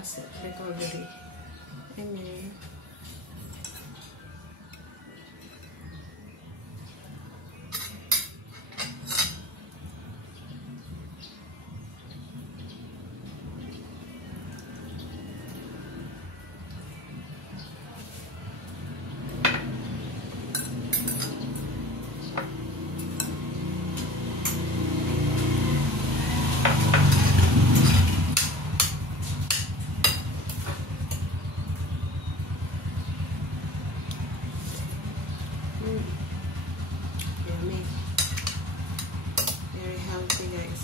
fast recovery. Amen. Yummy. Very healthy, guys.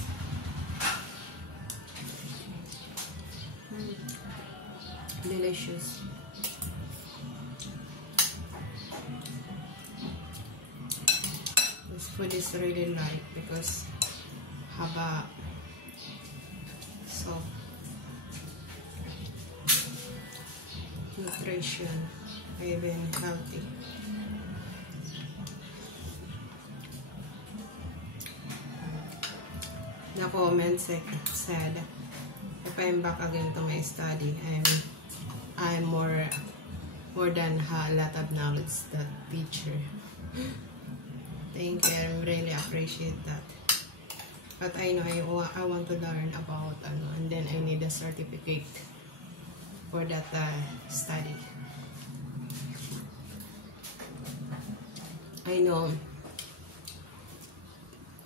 Delicious. This food is really light because haba so nutrition, even healthy. The comments said, if I'm back again to my study, I'm more than a lot of knowledge that teacher. Thank you, I really appreciate that. But I know I want to learn about and then I need a certificate for that study. I know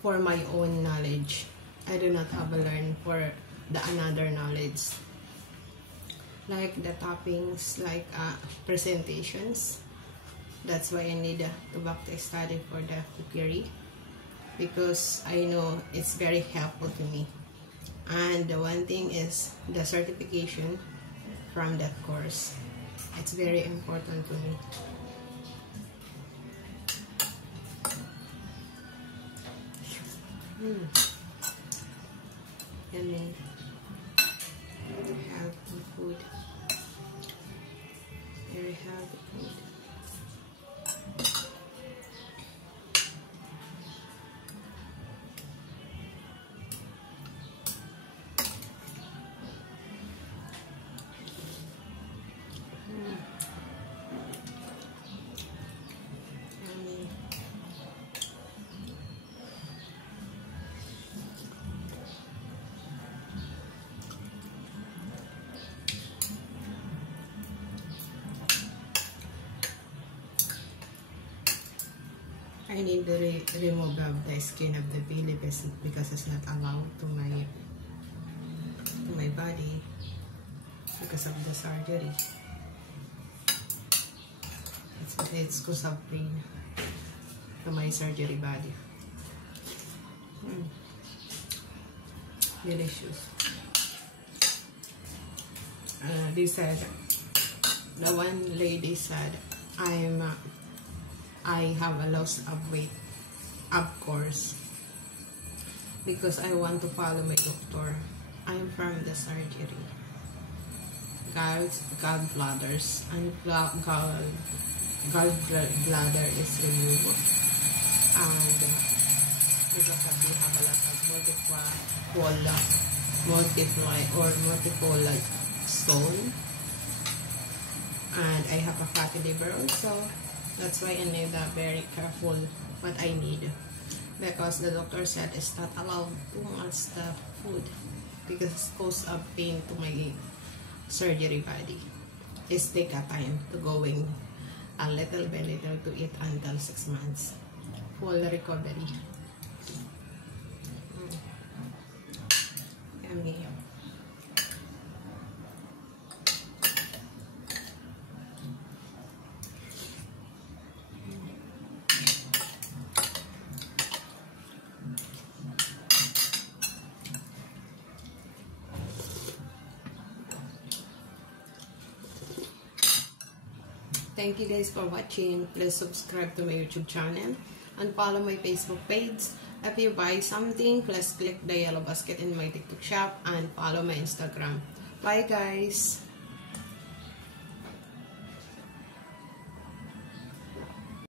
for my own knowledge, I do not have a learn for the another knowledge, like the toppings, like presentations. That's why I need to back to study for the cookery, because I know it's very helpful to me. And the one thing is the certification from that course. It's very important to me. Yummy. Healthy food. Very healthy food. Yummy. I need to remove the skin of the belly because it's not allowed to my body because of the surgery. It's because of pain to my surgery body. Delicious. They said, the one lady said, I have a loss of weight, of course, because I want to follow my doctor. I'm from the surgery. Gallbladders and gallbladder is removed, and because of we have a lot of multiple stone, and I have a fatty liver also. That's why I need very careful what I need, because the doctor said it's not allowed too much the food because it's cause of pain to my surgery body. It's take a time to going a little by little to eat until 6 months. Full recovery. Yummy. Thank you guys for watching. Please subscribe to my YouTube channel and follow my Facebook page. If you buy something, please click the yellow basket in my TikTok shop and follow my Instagram. Bye guys!